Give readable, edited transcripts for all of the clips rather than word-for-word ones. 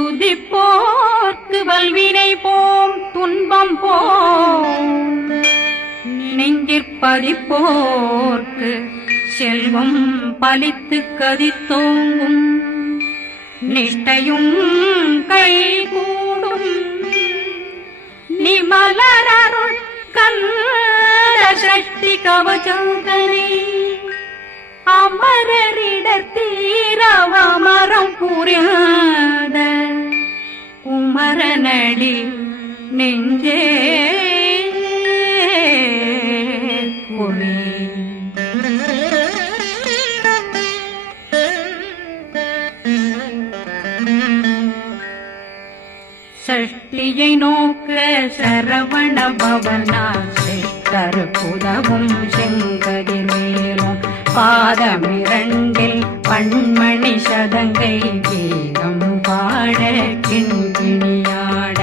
துதிப்போர்க்கு வல்வினை போம் துன்பம் போம் நெஞ்சிற்பதிப்போர்க்கு செல்வம் பலித்து கதித்தோங்கும் நிஷ்டையும் கைகூடும் நிமலரருள் கந்த சக்தி கவசந்தனை அமரரிடத்தீரவமரம் புரியாத குமரனடி நெஞ்சே பொறி சஷ்டியை நோக்க சரவண பவனா சிஷ்டர் புதவும் செங்கதிர் மேலும் பாதமிரண்டில் பண்மணி சதங்கை கீதம் பாட கிண்கிணியாட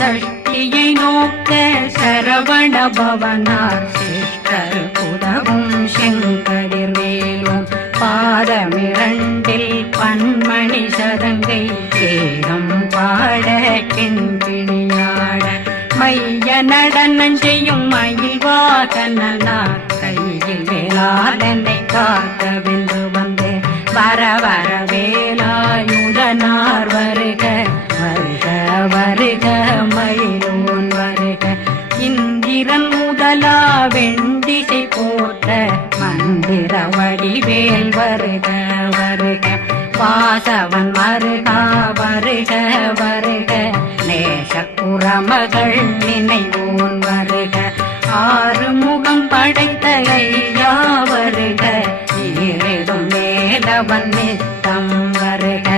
சஷ்டியை நோக்க சரவண பவனார் சிஷ்டர் புதவும் செங்கதிர் மேலும் பாதமிரண்டில் பண்மணி சதங்கை கீதம் பாட கிண்கிணியாட மைய நடனம் செய்யும் மயில்வாகனார் கையில் வேளாளனை காக்க வென்று வந்து வர வர வேலாயுதனார் வருக வருக வருக மயிலோன் வருக இந்திரன் முதலா வெண்டிசை போட்ட மந்திர வடிவேல் வருக வருக வாசவன் வருகா வருக வருக நேசக்குறமகள் நினைவோன் வருக ஆறுமுகம் படைத்த ஐயா வருக ஈரிடும் வேலவன் நித்தம் வருக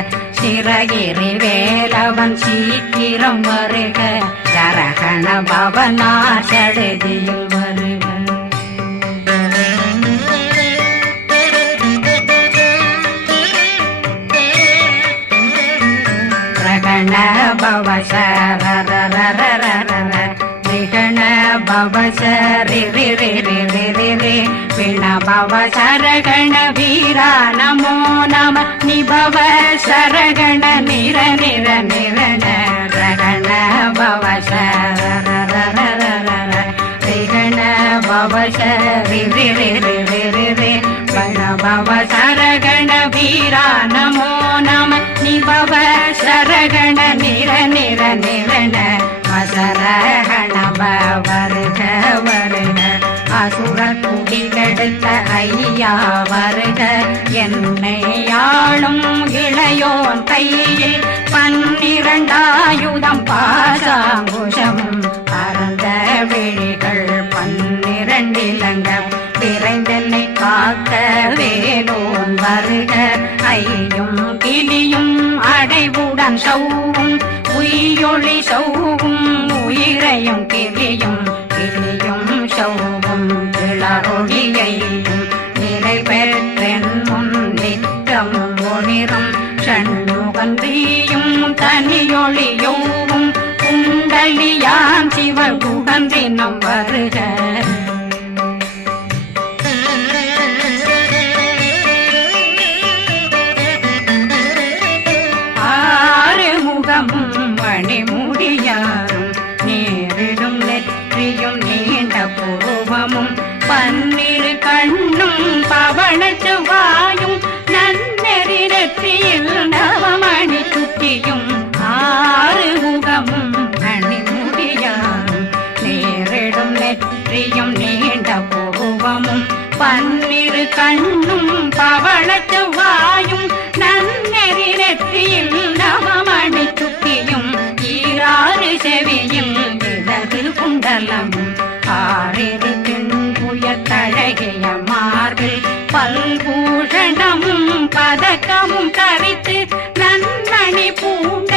சிறகிரி வேலவன் சீக்கிரம் வருக சரகண பவனா சடுதியில் வருக ரகண பவ சரரரரரரர விகண பவ சரிரிரிரிரிரிரி விண பவ சரகண வீரா நமோ நம நிபவ சரகண நிர நிர நிரண ரகண பவ சரரரரரர விகண பவ சரிரிரிரிரிரி வண பவ சரகண வீரா நமோ நம நிபவ சரகண நிர நிர நிரண அசரகண வருக வருக அசுர குடிகெடுத்த ஐயா வருக என்னை ஆளும் இளையோன் கையில் 12 ஆயுதம் பாசாங்குஷமும் பரந்த விழிகள் 12 இலங்கம் விரைந்தென்னை காக்க வேலோன் வருக ஐயும் கிளியும் அடைவுடன் சௌவும் உயிரொளி சௌவும் உயிரையும் கிளியும் கிளியும் சௌவும் இளரொளியையும் நிலை பெற்றென் முன் நித்தம் ஒளிரும் சண்முகந்தியும் தனியொளியோவும் குண்டலியான் சிவகுகந்தினம் வருக மணிமுடியாரும் நேரிடும் நெற்றியும் நீண்ட பூவமும் 12 கண்ணும் பவன செவ்வாயும் நன்னெறி நெற்றியில் நவமணி சுட்டியும் 6 முகமும் மணிமுடியாரும் நேரிடும் நெற்றியும் நீண்ட பூவமும் 12 கண்ணும் பவன செவ்வாயும் நன்னெறி நெற்றியில் நவமணி சுட்டியும் 6 செவியும் இடது குண்டலமும் 6 தின்புய தழகிய மார்பில் பல்பூஷணமும் பதக்கமும் தரித்து நன்மணி பூண்ட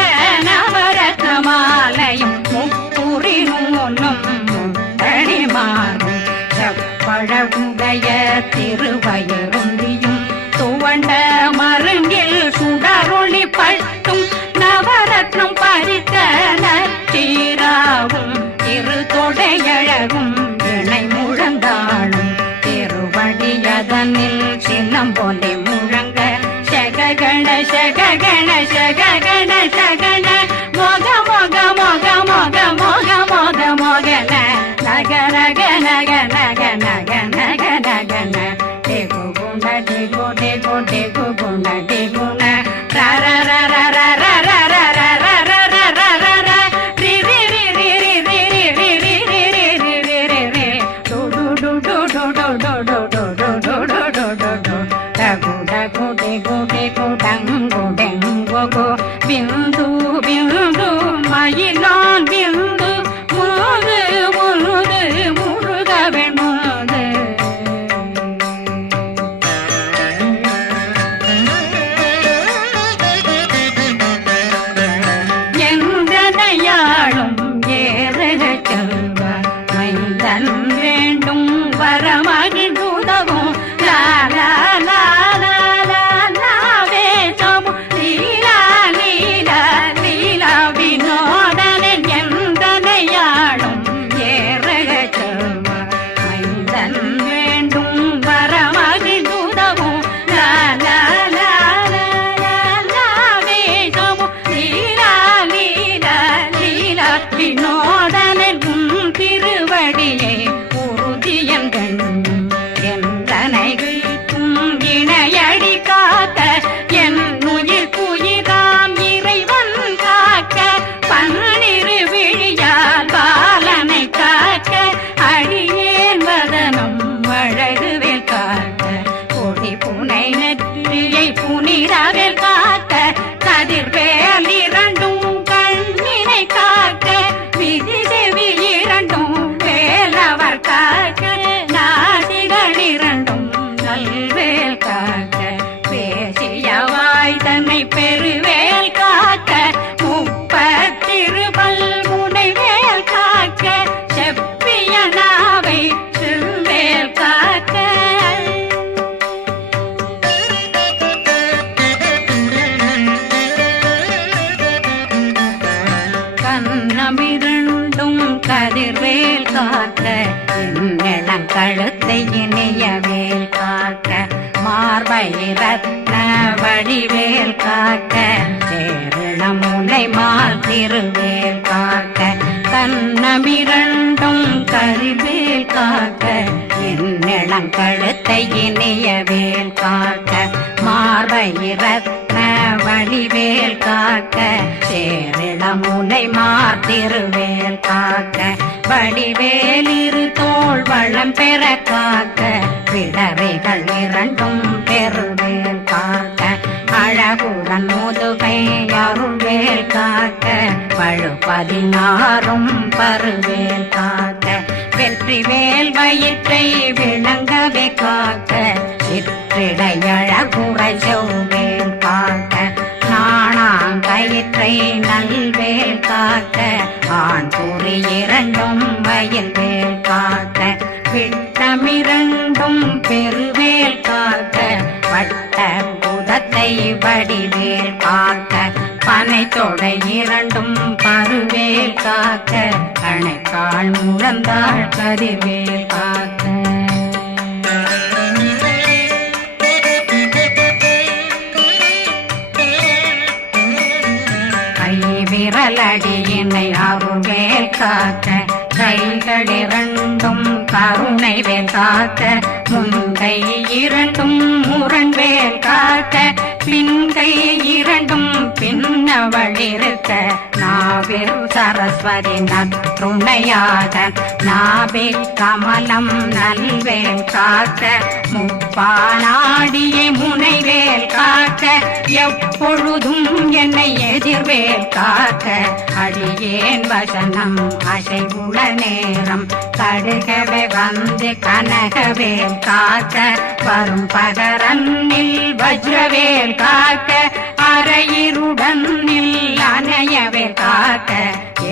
நவரத்ன மாலையும் முப்புரி நூலும் முத்தணிமாறும் செப்பழகுடைய திருவயருந்தியும் துவண்ட மருங்கில் சுடரொளி பட்டும் நவரத்னம் பறித்த நச்சீராவும் இரு தொடையழகும் இணை முழந்தாளும் திருவடியதனில் சின்னம் போலே முழங்க சககண சககண சககண சகண பிந்து பிந்து மயிலான் பிந்து முழுது முழுது முழுகவன் முழுது எந்தனையாளும் ஏறுக செல்வார் மைந்தன் வேண்டும் வரமகிழ்ந்துதவும் லாலா புனிதவேல் காக்க கதிர்வேல் இரண்டும் கண்ணினை காக்க விதி செவி இரண்டும் வேலவர் காக்க நாசிகள் இரண்டும் நல்வேல் காக்க பேசிய வாய் தன்னை பெருவேல் காக்க முப்பத்திருபல் முனைவேல் காக்க செப்பிய நாவை செவ்வேல் காக்க கண்ணமிரண்டும் கதிர்வேல் காக்க இளம் கழுத்தை இணையவேல் காக்க மார்பை ரத்ன வடிவேல் காக்க சேரணம் முனை மால் திருவேல் காக்க கண்ணமிரண்டும் கதிர்வேல் காக்க இளம் கழுத்தை இணையவேல் காக்க மார்பை ரத்ன வடிவேல் காக்க சேரிளம் முனை மார்த்திருவேல் காக்க வடிவேல் இரு தோள் வளம் பெற காக்க பிடரைகள் இரண்டும் பெருவேல் காக்க அழகுடன் முதுகை அருள்வேல் காக்க பழு 16 பருவேல் காக்க வெற்றி வேல் வயிற்றை விளங்கவே காக்க சிற்றிடையழகுறை செவ்வேல் காக்க நாணாங்கயிற்றை நல்வேல் காக்க ஆண் குறி இரண்டும் வயல்வேல் காக்க விட்டமிரண்டும் பெருவேல் காக்க வட்ட புதத்தை வடிவேல் காக்க பனை தொடை இரண்டும் பருவேல் காக்க கணைக்கால் முழந்தாள் கதிர்வேல் காக்க விரலடியினை அருள்வேல் காக்க கைகள் இரண்டும் கருணை வேல் காக்க முன்கை இரண்டும் முரண்வேல் காக்க பின்கை இரண்டும் பின்னவளிருக்க நாவில் சரஸ்வதி நற்றுணையாக நாபி கமலம் நல்வேல் காக்க முப்பானாடியை முனைவேல் காக்க எப்பொழுதும் என்னை எதிர்வேல் காக்க அடியேன் வசனம் அசைவுள நேரம் கடுகவே வந்து கனகவேல் காக்க வரும் பகரன்னில் வஜ்ரவேல் காக்க அரையிருடன் அணையவேல் காக்க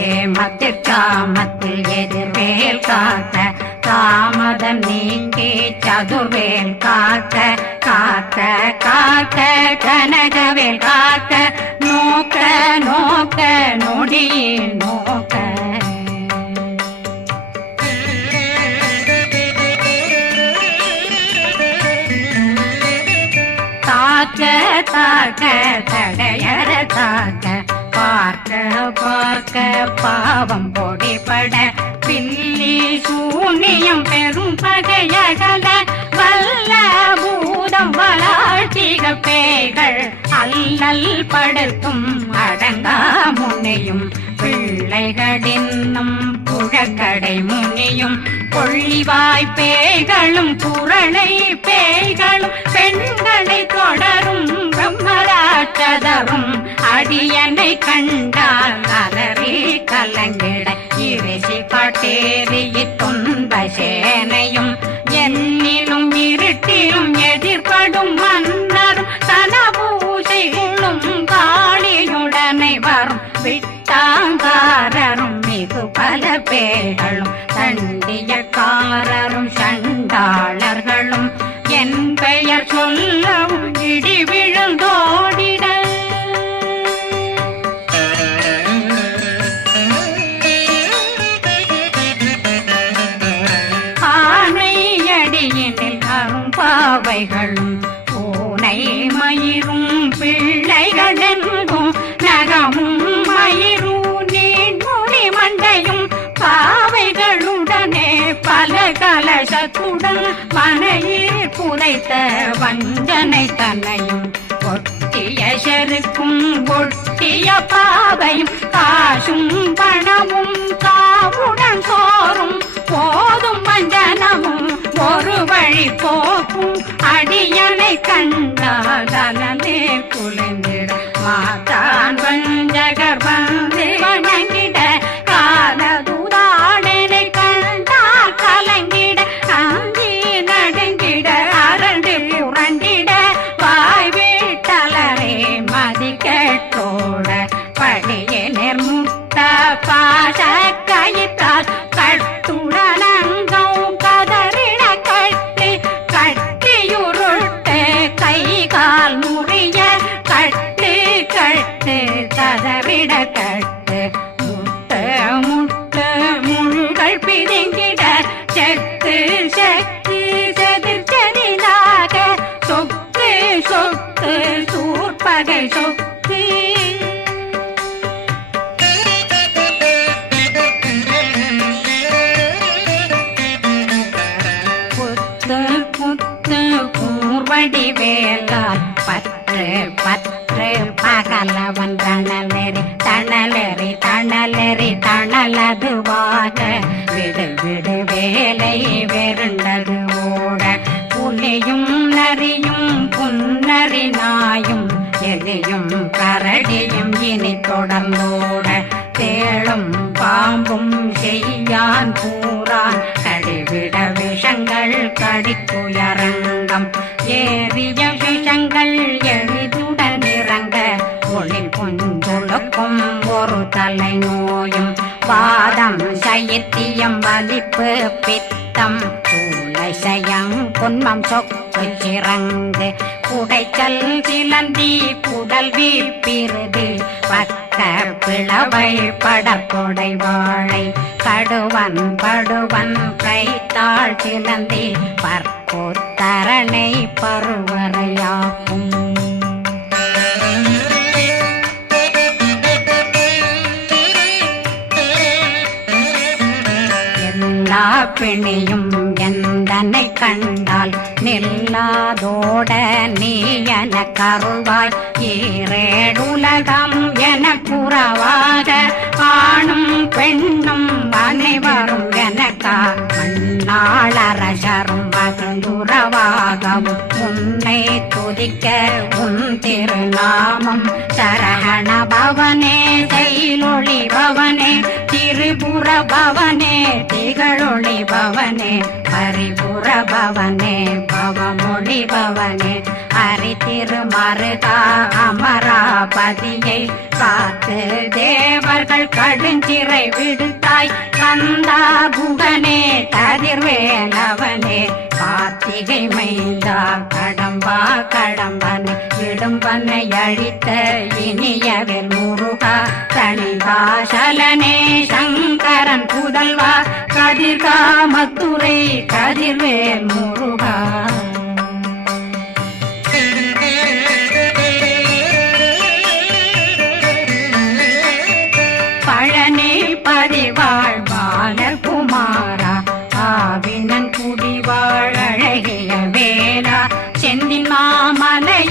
ஏமத்தில் காமத்தில் எதிர்வேல் காக்க தாமதம் நீக்கி சதுர்வேல் காக்க காக்க காக்க கனகவேல் காக்க நோக்க நோக்க நொடியில் நோக்க தாக்க தாக்க தடையற தாக்க பார்க்க பார்க்க பாவம் பொடிபட பில்லி சூனியம் பெரும் பகையகல வல்ல பூதம் வளா ஆட்டிக பேய்கள் அல்லல் படுத்தும் அடங்கா முனையும் பிள்ளைகளின்னும் புழக்கடை முனியும் கொள்ளிவாய் பேய்களும் குரளை பேய்களும் பெண்களை தொடரும் பிரம்மராட்சதரும் அடியனை கண்டால் அலறி கலங்கிட இறைசி காட்டேறிய துன்ப சேனையும் என்னிலும் இருட்டிலும் எதிர்படும் மன்னரும் தனபூசைகளும் காளியுடனை வரும் விட்டாங்காரரும் மிகு பல பேர்களும் தண்டியக்காரரும் சண்டாளர்களும் என் பெயர் சொல்லவும் இடி விழுந்தோடிட ஆனையடியினில் அரும்பாவைகளும் பூனை மயிரும் பிள்ளைகளெங்கும் நகமும் மயிரும் நீண்முடி மண்டையும் பாவைகளுடனே பல கலசத்துடன் மனையில் புதைத்த வஞ்சனை தன்னையும் ஒட்டிய செருக்கும் ஒட்டிய பாவையும் காசும் பணமும் காவுடன் சோறும் போதும் வஞ்சனமும் ஒரு வழி போக்கும் அடியனை கண்டாலே குலைந்திட மாதான் வஞ்சகர் வந்து வணங்கிட காலதுதாடனை கண்டால் கலங்கிட அஞ்சி நடுங்கிட அரண்டு புரண்டிட வாய் வீட்டலரே மதி கேட்டோட படியே நிர்முட்ட பாச கயிற்றால் கட்டுடனங்கும் கதறிட கட்டி கட்டியுருட்டு கை கால் முறிய கட்டு கட்டு கதறிட கட்டு முட்ட முட்ட முள்கள் பிதுங்கிட செக்கு செக்கு செதிர் செதிலாக சொக்கு சொக்கு சூர்பகை சொக்கு கூர்வடி வேலால் பற்று பற்று பகலவன் தணலெறி தணலெறி தணலெறி தணலதுவாக விடு விடு வேலை வெருண்டது ஓட புலியும் நரியும் புன்னரி நாயும் எலியும் கரடியும் இனி தொடர்ந்தோட தேளும் பாம்பும் செய்யான் பூரான் கடிவிட விஷங்கள் கடித்துயரங்கம் ஏறிய விஷங்கள் எளிதுடன் இறங்க ஒளி கொஞ்சொழுக்கும் ஒரு தலை நோயும் வாதம் சைத்தியம் வலிப்பு பித்தம் சயம் பொன்மம் சொக்கு சிறங்கு குடைச்சல் சிலந்தி குடல் வீப்பிருது பக்க பிளவை படற்கொடை வாழை கடுவன் படுவன் கைத்தாள் சிலந்தி பற்போத்தரணை பருவரையாக்கும் எல்லா பிணியும் எந்தனை கண்டால் நில்லாதோட நீ என கருள்வாய் ஈரேடுலகம் என புறவாக ஆணும் பெண்ணும் அனைவரும் எனக்கா மண்ணாளரசரும் மகிழ்ந்துறவாகவும் உன்னை துதிக்க உன் திருநாமம் சரகண பவனே செயலொளி பவனே திரிபுர பவனே திகழொளி பவனே பரிபுர பவனே பவமொழி பவனே ஹரி திருமருகா அமராபதியை காத்து தேவர்கள் கடுஞ்சிறை விடுத்தாய் கந்தா குகனே கதிர்வேலவனே கார்த்திகை மைந்தா கடம்பா கடம்பனை இடும்பனை அழித்த இனியவில் முருகா தனிகாசலனே சங்கரன் புதல்வா கதிர்காமத்துரை கதிர்வேல் முருகா பழனி பதிவாழ் பாலகுமாரா ஆவினன் குடிவாழ் அழகிய வேலா செந்தின் மாமலை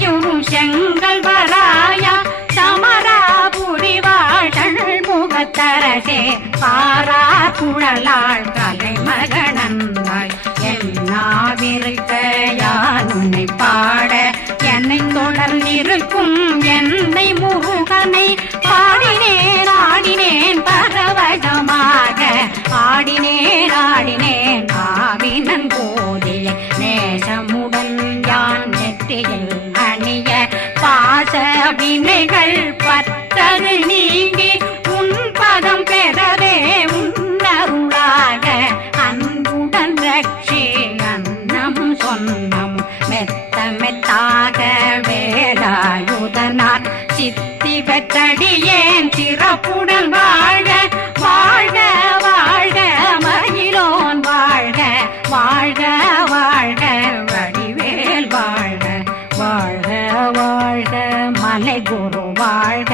குழலாள் கலைமகனந்தாய் என்னாவிருக்க யான் உன்னை பாட என்னை தொடர்ந்திருக்கும் என்னை முருகனை பாடினேன் ஆடினேன் பரவசமாக ஆடினேன் ஆடினேன் ஆவினன் போதிய நேசமுடன் யான் நெற்றியில் அணிய பாச வினைகள் பற்றது நீங்கி உன் பதம் பெறவே உன்னருளாக அன்புடன் ரட்சி அன்னம் சொன்னம் மெத்த மெத்தாக வேலாயுதனார் சித்தி பெற்றடியேன் சிறப்புடன் வாழ்க வாழ்க வாழ்க மயிலோன் வாழ்க வாழ்க வாழ்க வடிவேல் வாழ்க வாழ்க வாழ்க மலை குரு வாழ்க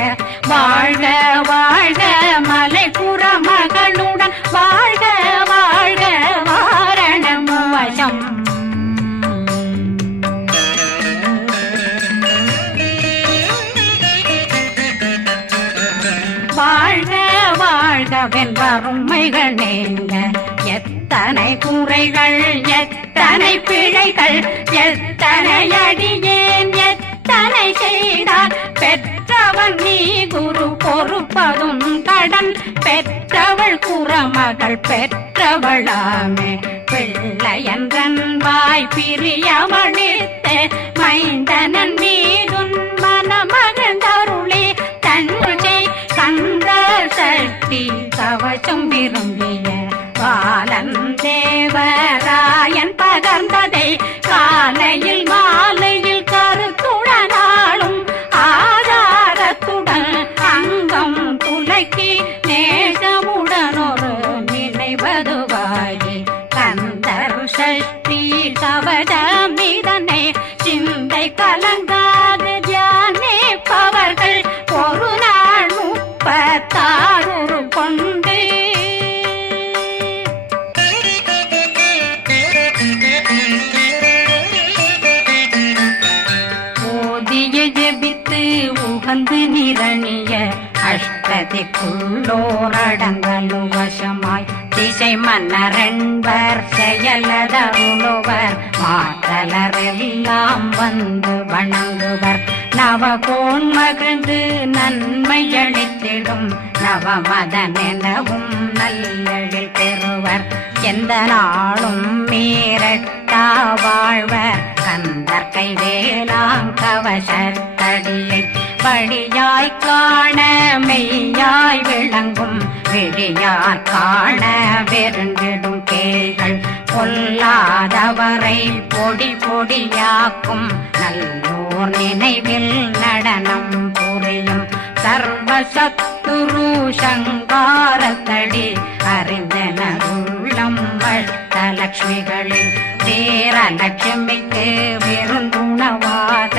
வாழ்க வாழ்க மலை புற மகளுடன் வாழ்க வாழ்க வாரணம் வசம் வாழ்க வாழ்க வென்றருமைகள் நீங்க எத்தனை குறைகள் எத்தனை பிழைகள் எத்தனை அடியேன் எத்தனை செய்தார் பெற்றவன் நீ குரு பொறுப்பதும் கடன் பெற்றவள் குறமகள் பெற்றவளாமே பிள்ளையன்றன் வாய் பிரியமளித்து மைந்தனன் மீதுன் மனமகந்தருளே தன்னை கந்த சக்தி கவசம் விரும்பிய பாலன் தேவராயன் பகர்ந்ததை காலையில் மாலையில் கருத்துடனாலும் ஆதாரத்துடன் அங்கம் துலக்கி நேசமுடன் ஒரு நினைவதுவாகி கந்தர் சக்தி கவசம் இதனை சிந்தை கலங்காது தியானிப்பவர்கள் ஒரு நாள் 36 கொண்டு ஓதிய ஜெபித்து உகந்து நிரணிய அஷ்டதிக்குள்ளோரடங்கலும் வசமாய் திசை மன்னரென்பர் செயலதருளுவர் மாற்றலரெல்லாம் வந்து வணங்குவர் நவகோன் மகிழ்ந்து நன்மையளித்திடும் நவமதனெனவும் நல்லெழில் பெறுவர் எந்த நாளும் மீறட்டா வாழ்வர் கந்தர் கைவேலாம் கவசத்தடியை படியாய் காண மெய்யாய் விளங்கும் விழியார் காண வெருண்டிடும் கேள்கள் பொல்லாதவரை பொடி பொடியாக்கும் நல்லோர் நினைவில் நடனம் புரியும் சர்வசத்துரு சங்காரத்தடி அறிந்தனருள்ளம் வட்டலட்சுமிகளில் தேரலட்சுமிக்கு விருந்துணவாக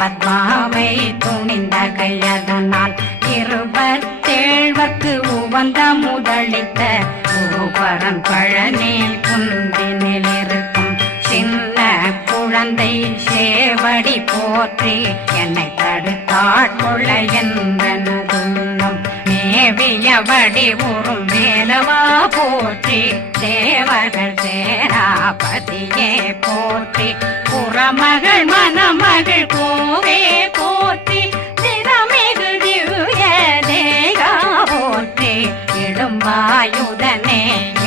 பத்மாவை துணிந்த கையதனால் 27 உவந்த முதலித்த உருபரன் பழனி குந்தினில் இருக்கும் சின்ன குழந்தை சேவடி போற்றி என்னை தடுத்தாட்கொள்ள என்றனதுள்ளம் மேவியபடி உறும் வேலவா போற்றி தேவர்கள் சேராபதியே போற்றி புறமகள் மணமகள் கோவே போற்றி திறமிகு திவ்ய தேகா போற்றி இடும்பாயுதனே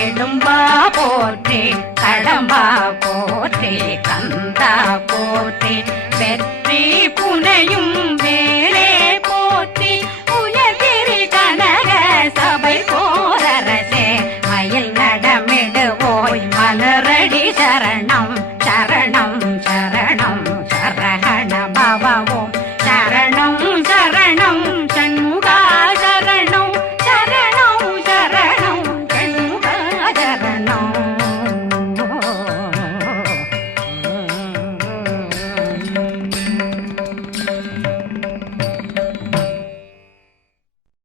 இடும்பா போற்றி கடம்பா போற்றி கந்தா போற்றி வெற்றி புனையும்